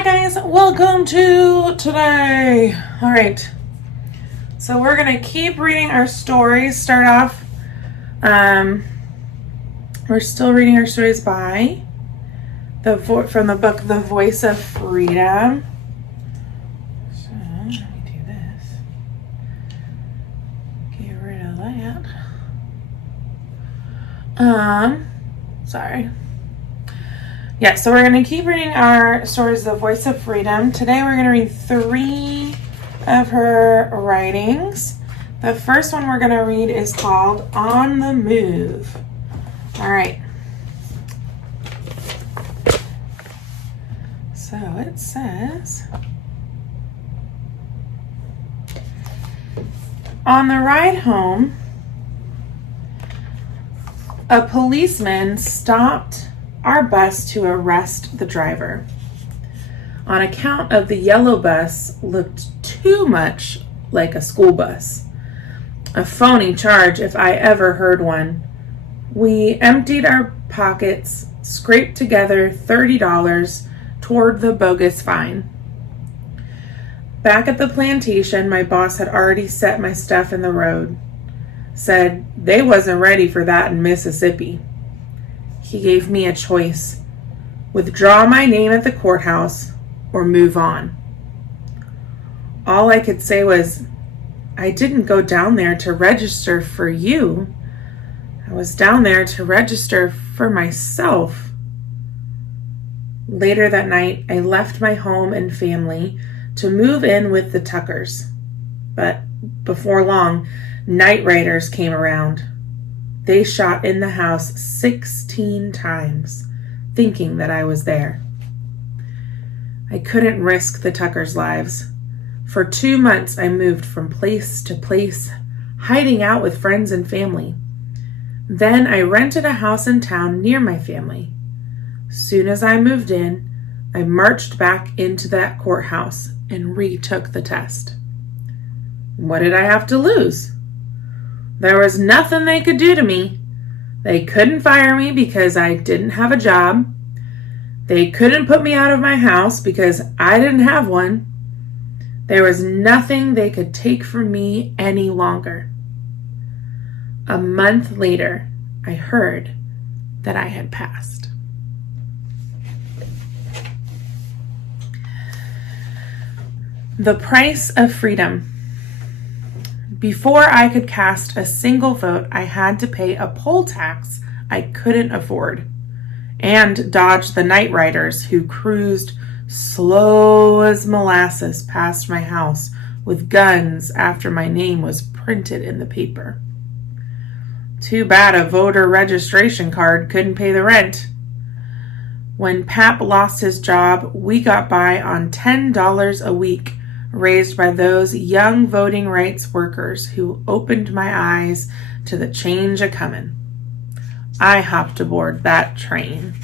Hi guys, welcome to today. All right, so we're gonna keep reading our stories. Start off, we're still reading our stories by from the book The Voice of Freedom. So let me do this. Get rid of that. Sorry. Yeah, so we're going to keep reading our stories, The Voice of Freedom. Today we're going to read 3 of her writings. The first one we're going to read is called On the Move. All right. So it says, on the ride home, a policeman stopped our bus to arrest the driver on account of the yellow bus looked too much like a school bus. A phony charge if I ever heard one. We emptied our pockets, scraped together $30 toward the bogus fine. Back at the plantation, my boss had already set my stuff in the road. Said they wasn't ready for that in Mississippi. He gave me a choice: withdraw my name at the courthouse or move on. All I could say was, I didn't go down there to register for you. I was down there to register for myself. Later that night, I left my home and family to move in with the Tuckers. But before long, night riders came around. They shot in the house 16 times, thinking that I was there. I couldn't risk the Tuckers' lives. For 2 months, I moved from place to place, hiding out with friends and family. Then I rented a house in town near my family. Soon as I moved in, I marched back into that courthouse and retook the test. What did I have to lose? There was nothing they could do to me. They couldn't fire me because I didn't have a job. They couldn't put me out of my house because I didn't have one. There was nothing they could take from me any longer. A month later, I heard that I had passed. The Price of Freedom. Before I could cast a single vote, I had to pay a poll tax I couldn't afford and dodge the night riders who cruised slow as molasses past my house with guns after my name was printed in the paper. Too bad a voter registration card couldn't pay the rent. When Pap lost his job, we got by on $10 a week, raised by those young voting rights workers who opened my eyes to the change a-comin'. I hopped aboard that train.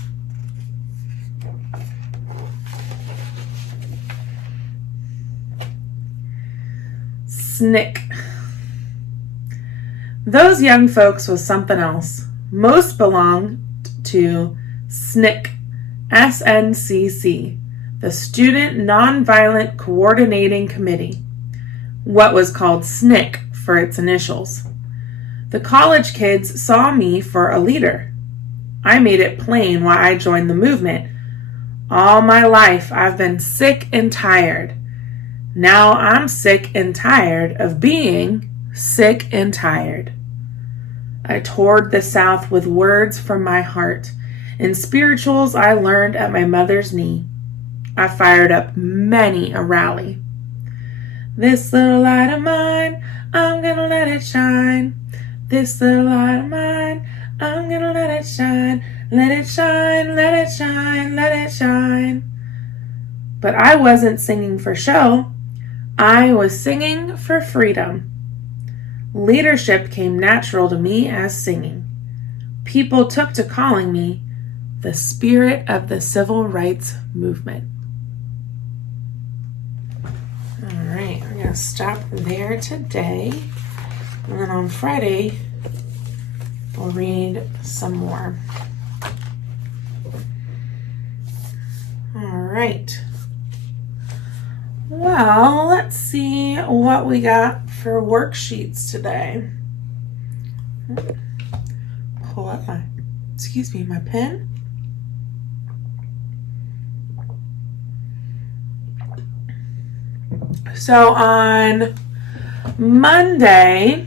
SNCC. Those young folks was something else. Most belonged to SNCC, SNCC. The Student Nonviolent Coordinating Committee, what was called SNCC for its initials. The college kids saw me for a leader. I made it plain why I joined the movement. All my life I've been sick and tired. Now I'm sick and tired of being sick and tired. I toured the South with words from my heart and spirituals I learned at my mother's knee. I fired up many a rally. This little light of mine, I'm gonna let it shine. This little light of mine, I'm gonna let it shine. Let it shine, let it shine, let it shine. But I wasn't singing for show. I was singing for freedom. Leadership came natural to me as singing. People took to calling me the spirit of the civil rights movement. All right, we're going to stop there today. And then on Friday, we'll read some more. All right. Well, let's see what we got for worksheets today. Pull up my pen. So on Monday,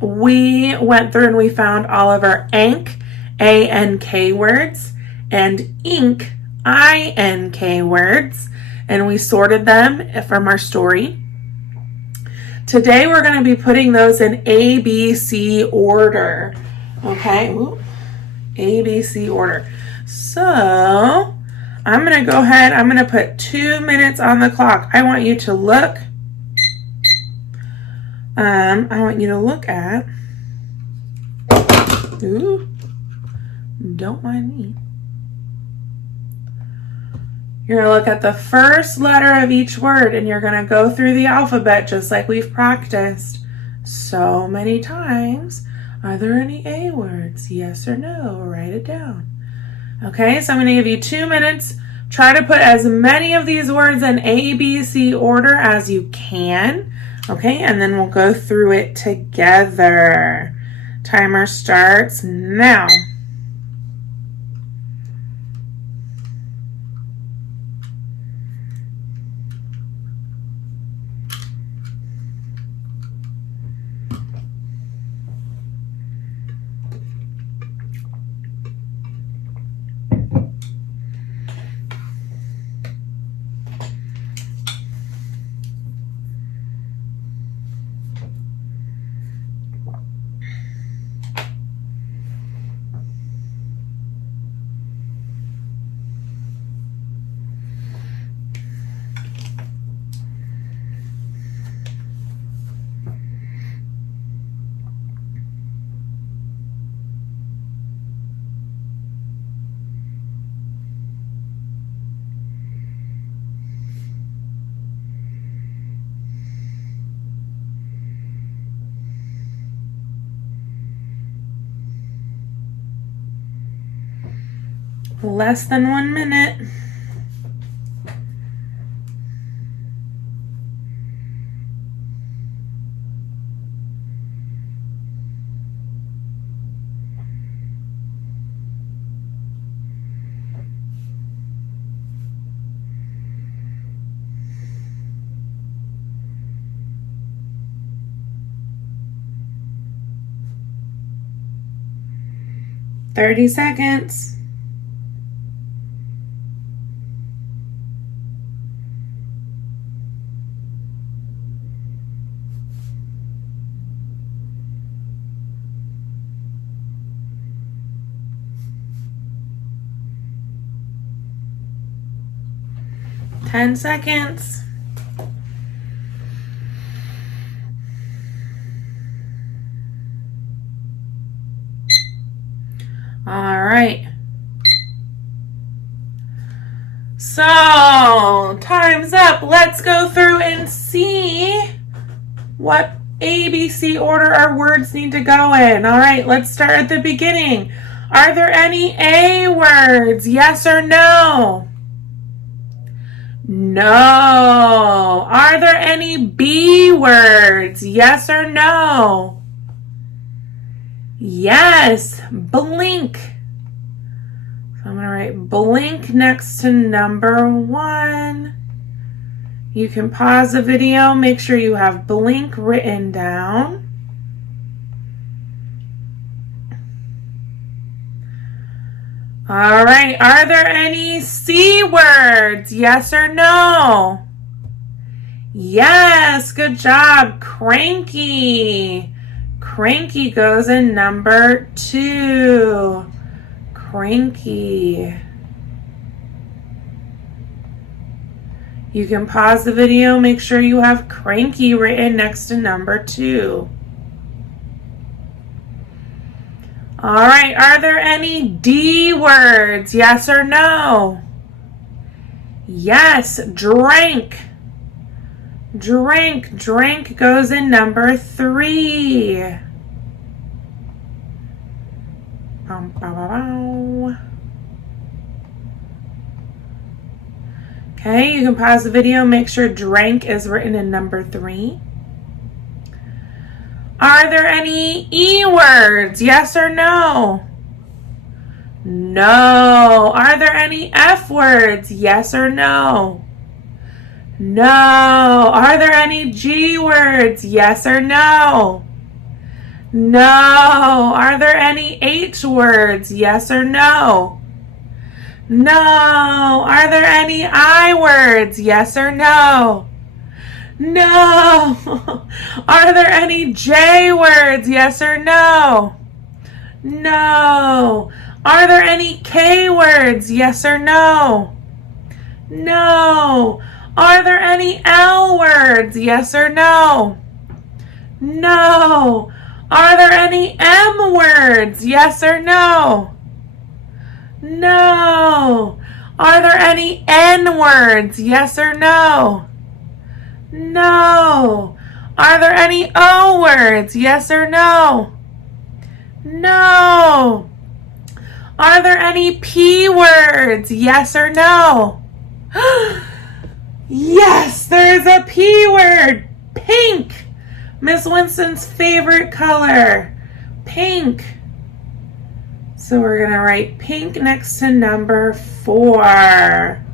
we went through and we found all of our ANK, A-N-K words, and INK, I-N-K words, and we sorted them from our story. Today, we're going to be putting those in ABC order. Okay? Ooh. ABC order. So, I'm going to go ahead. I'm going to put 2 minutes on the clock. I want you to look. I want you to look at. Ooh. Don't mind me. You're going to look at the first letter of each word, and you're going to go through the alphabet just like we've practiced so many times. Are there any A words? Yes or no? Write it down. Okay, so I'm going to give you 2 minutes. Try to put as many of these words in A, B, C order as you can. Okay, and then we'll go through it together. Timer starts now. Less than 1 minute. Thirty seconds. Ten seconds. All right. So, time's up. Let's go through and see what ABC order our words need to go in. All right, let's start at the beginning. Are there any A words? Yes or no? No. Are there any B words? Yes or no? Yes. Blink. So I'm going to write blink next to number 1. You can pause the video. Make sure you have blink written down. All right. Are there any C words? Yes or no? Yes. Good job. Cranky. Cranky goes in number 2. Cranky. You can pause the video. Make sure you have cranky written next to number 2. All right, are there any D words? Yes or no? Yes, drank. Drink. Drink goes in number 3. Okay, you can pause the video, make sure drank is written in number 3. Are there any E words? Yes or no? No. Are there any F words? Yes or no? No. Are there any G words? Yes or no? No. Are there any H words? Yes or no? No. Are there any I words? Yes or no? No. Are there any J words? Yes or no? No. Are there any K words? Yes or no? No. Are there any L words? Yes or no? No. Are there any M words? Yes or no? No. Are there any N words? Yes or no? No. Are there any O words? Yes or no? No. Are there any P words? Yes or no? Yes, there's a P word. Pink. Miss Winston's favorite color. Pink. So we're going to write pink next to number 4.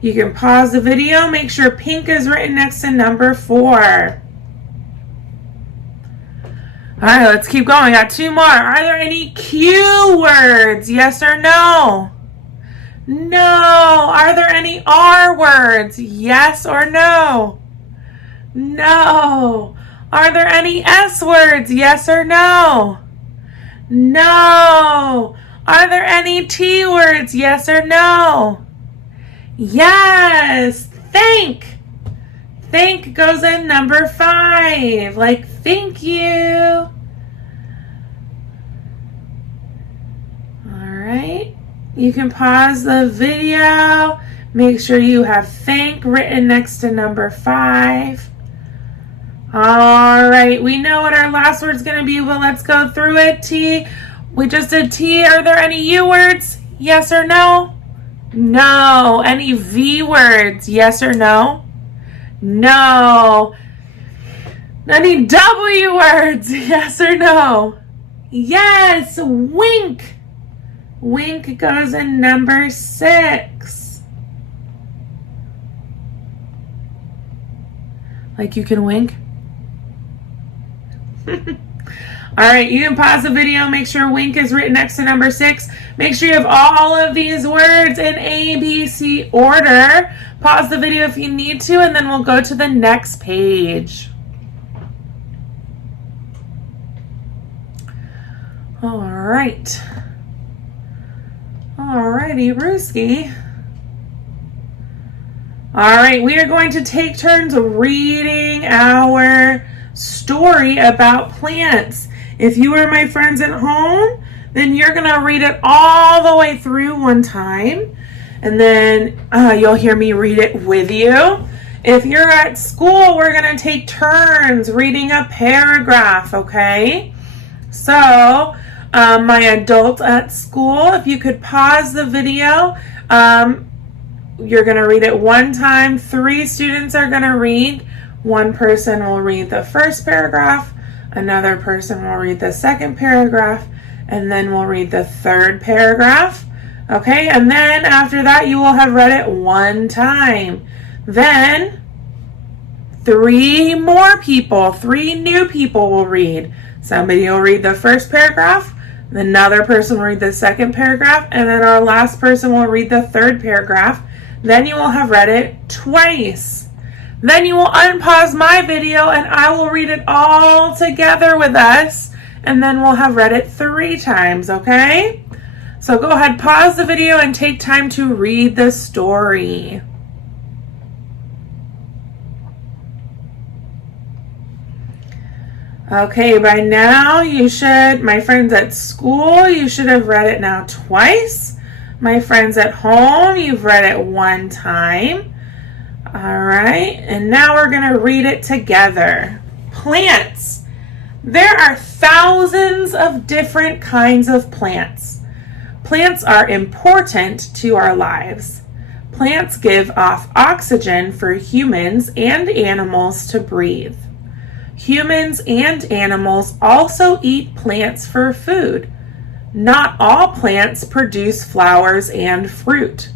You can pause the video. Make sure pink is written next to number 4. All right, let's keep going. Got 2 more. Are there any Q words? Yes or no? No. Are there any R words? Yes or no? No. Are there any S words? Yes or no? No. Are there any T words? Yes or no? Yes. Thank. Thank goes in number 5. Like thank you. All right. You can pause the video. Make sure you have thank written next to number 5. All right. We know what our last word's going to be, but let's go through it. T. We just did T. Are there any U words? Yes or no? No. Any V words? Yes or no? No. Any W words? Yes or no? Yes. Wink. Wink goes in number 6. Like you can wink? All right, you can pause the video. Make sure wink is written next to number 6. Make sure you have all of these words in ABC order. Pause the video if you need to, and then we'll go to the next page. All right. All righty, Rooski. All right, we are going to take turns reading our story about plants. If you are my friends at home, then you're going to read it all the way through one time, and then you'll hear me read it with you. If you're at school, we're going to take turns reading a paragraph, okay? So, my adult at school, if you could pause the video, you're going to read it one time. 3 students are going to read. One person will read the first paragraph, another person will read the second paragraph, and then we'll read the third paragraph. Okay, and then after that you will have read it one time. Then 3 more people, 3 new people will read. Somebody will read the first paragraph, another person will read the second paragraph, and then our last person will read the third paragraph. Then you will have read it twice. Then you will unpause my video and I will read it all together with us, and then we'll have read it 3 times, okay? So go ahead, pause the video and take time to read the story. Okay, by now you should, my friends at school, you should have read it now twice. My friends at home, you've read it 1 time. All right, and now we're going to read it together. Plants. There are thousands of different kinds of plants. Plants are important to our lives. Plants give off oxygen for humans and animals to breathe. Humans and animals also eat plants for food. Not all plants produce flowers and fruit.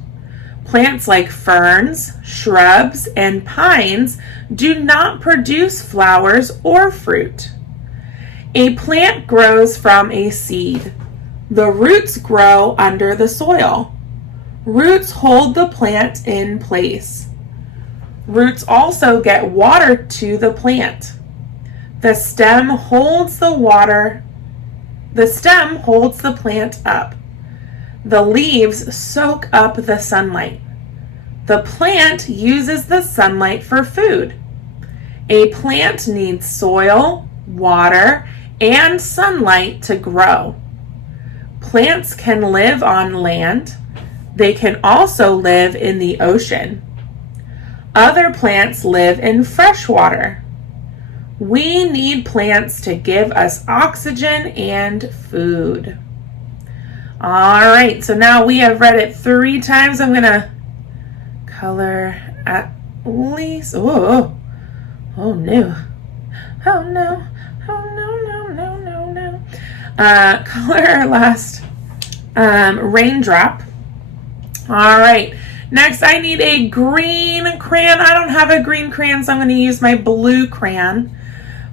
Plants like ferns, shrubs, and pines do not produce flowers or fruit. A plant grows from a seed. The roots grow under the soil. Roots hold the plant in place. Roots also get water to the plant. The stem holds the plant up. The leaves soak up the sunlight. The plant uses the sunlight for food. A plant needs soil, water, and sunlight to grow. Plants can live on land. They can also live in the ocean. Other plants live in fresh water. We need plants to give us oxygen and food. All right, so now we have read it 3 times. I'm going to color at least, oh no, oh no, no. Color our last raindrop. All right, next I need a green crayon. I don't have a green crayon, so I'm going to use my blue crayon.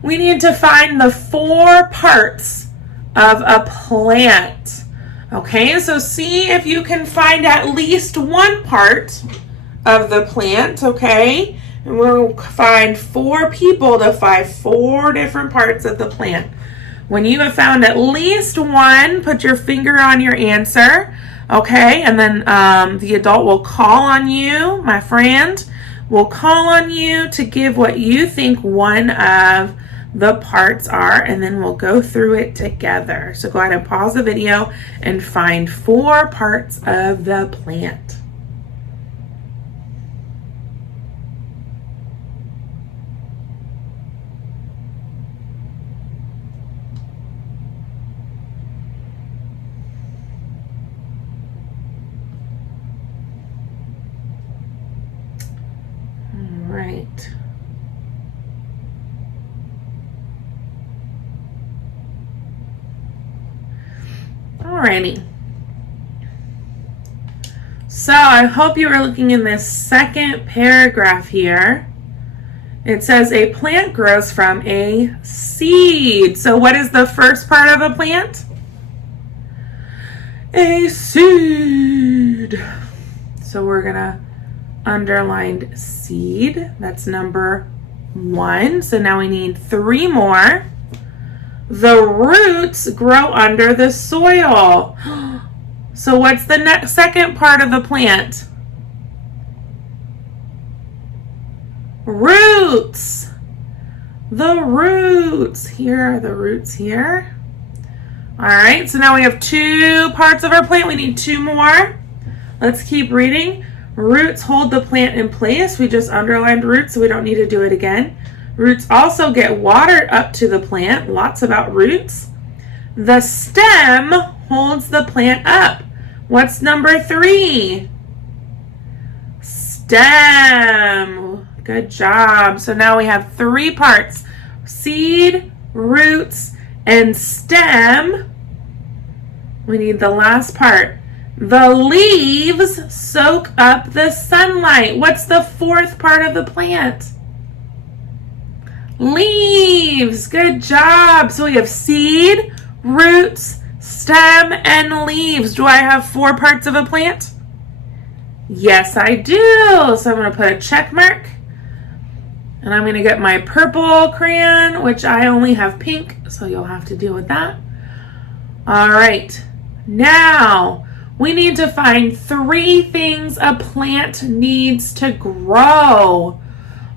We need to find the 4 parts of a plant. Okay, so see if you can find at least 1 part of the plant, okay? And we'll find 4 people to find 4 different parts of the plant. When you have found at least 1, put your finger on your answer, okay? And then the adult will call on you, my friend, will call on you to give what you think one of the parts are, and then we'll go through it together. So go ahead and pause the video and find 4 parts of the plant. Right. Alrighty. So I hope you are looking in this second paragraph here. It says a plant grows from a seed. So what is the first part of a plant? A seed. So we're gonna underline seed. That's number 1. So now we need 3 more. The roots grow under the soil. So what's the second part of the plant? Roots. The roots. Here are the roots here. All right, so now we have 2 parts of our plant. We need 2 more. Let's keep reading. Roots hold the plant in place. We just underlined roots, so we don't need to do it again. Roots also get water up to the plant. Lots about roots. The stem holds the plant up. What's number 3? Stem. Good job. So now we have 3 parts. Seed, roots, and stem. We need the last part. The leaves soak up the sunlight. What's the 4th part of the plant? Leaves. Good job. So we have seed, roots, stem, and leaves. Do I have 4 parts of a plant? Yes, I do. So I'm going to put a check mark. And I'm going to get my purple crayon, which I only have pink, so you'll have to deal with that. All right. Now, we need to find 3 things a plant needs to grow.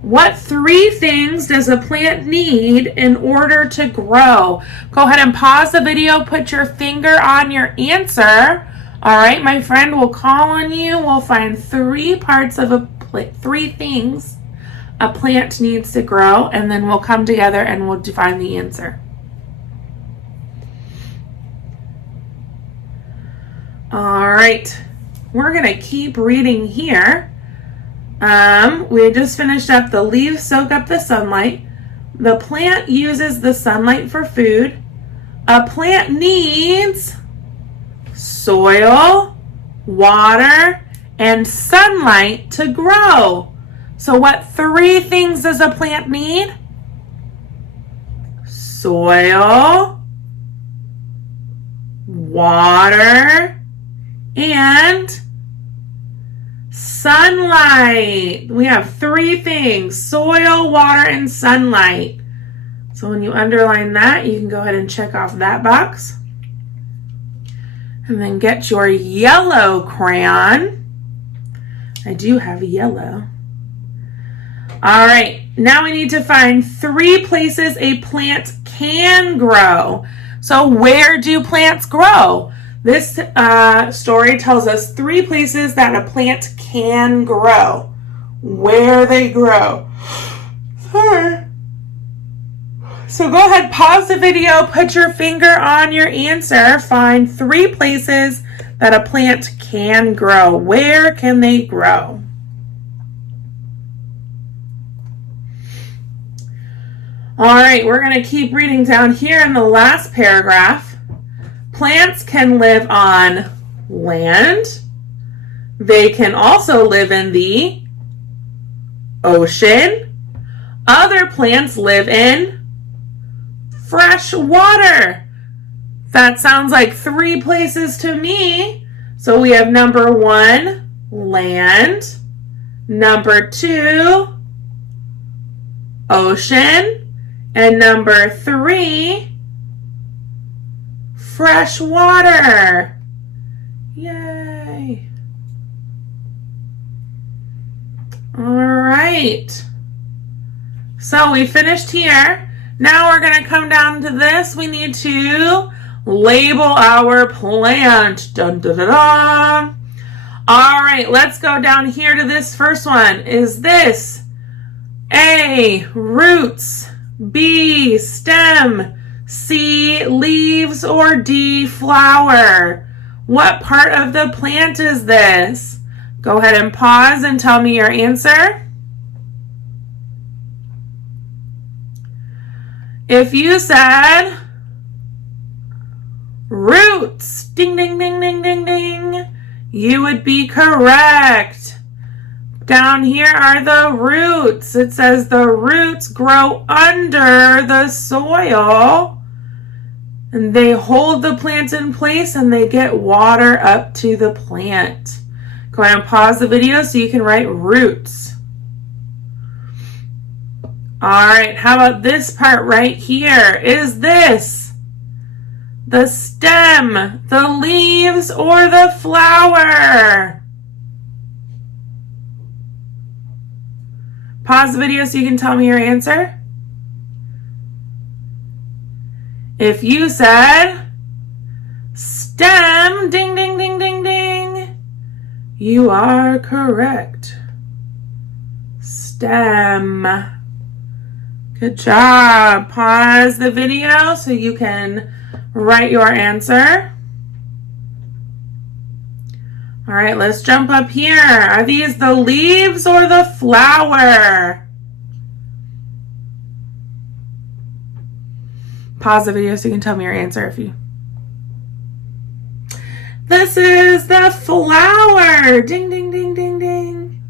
What 3 things does a plant need in order to grow? Go ahead and pause the video, put your finger on your answer. All right, my friend will call on you. We'll find 3 parts of a plant, 3 things a plant needs to grow, and then we'll come together and we'll define the answer. All right, we're going to keep reading here. We just finished up the leaves soak up the sunlight. The plant uses the sunlight for food. A plant needs soil, water, and sunlight to grow. So what 3 things does a plant need? Soil, water, and sunlight. We have 3 things: soil, water, and sunlight. So when you underline that, you can go ahead and check off that box. And then get your yellow crayon. I do have yellow. All right, now we need to find 3 places a plant can grow. So where do plants grow? This story tells us 3 places that a plant can grow. Where they grow. Sorry. So go ahead, pause the video, put your finger on your answer, find 3 places that a plant can grow. Where can they grow? All right, we're going to keep reading down here in the last paragraph. Plants can live on land. They can also live in the ocean. Other plants live in fresh water. That sounds like 3 places to me. So we have number 1, land. Number 2, ocean. And number 3, fresh water. Yay. All right. So we finished here. Now we're going to come down to this. We need to label our plant. Dun, dun, dun, dun. All right, let's go down here to this first one. Is this A, roots, B, stem, C, leaves, or D, flower? What part of the plant is this? Go ahead and pause and tell me your answer. If you said roots, ding, ding, ding, ding, ding, ding, you would be correct. Down here are the roots. It says the roots grow under the soil and they hold the plant in place and they get water up to the plant. Go ahead and pause the video so you can write roots. All right, how about this part right here? Is this the stem, the leaves, or the flower? Pause the video so you can tell me your answer. If you said stem, ding, ding, ding, ding, ding, you are correct. Stem. Good job. Pause the video so you can write your answer. All right, let's jump up here. Are these the leaves or the flower? Pause the video so you can tell me your answer if you... This is the flower. Ding, ding, ding, ding, ding.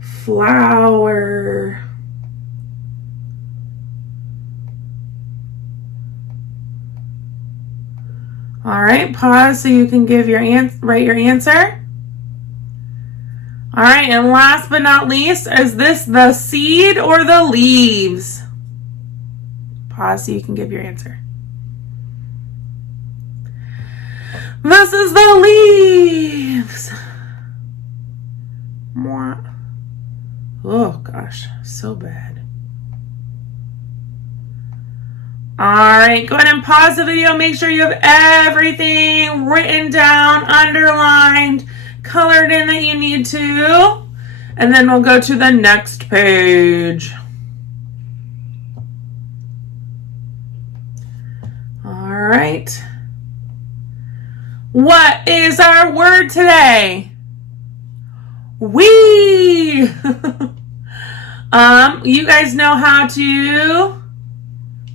Flower. All right, pause so you can give your write your answer. All right, and last but not least, is this the seed or the leaves? Pause so you can give your answer. This is the leaves. Oh gosh, so bad. All right, go ahead and pause the video. Make sure you have everything written down, underlined, colored in that you need to. And then we'll go to the next page. All right. What is our word today? We. You guys know how to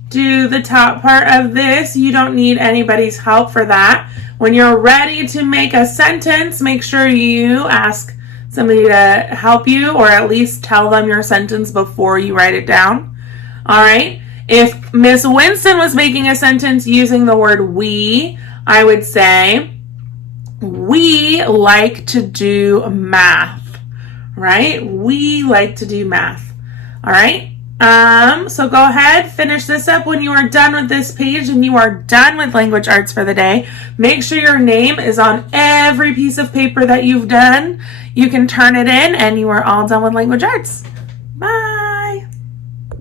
do the top part of this. You don't need anybody's help for that. When you're ready to make a sentence, make sure you ask somebody to help you, or at least tell them your sentence before you write it down. All right. If Miss Winston was making a sentence using the word we, I would say, we like to do math, right? We like to do math. All right. So go ahead, finish this up when you are done with this page and you are done with language arts for the day. Make sure your name is on every piece of paper that you've done. You can turn it in and you are all done with language arts. Bye.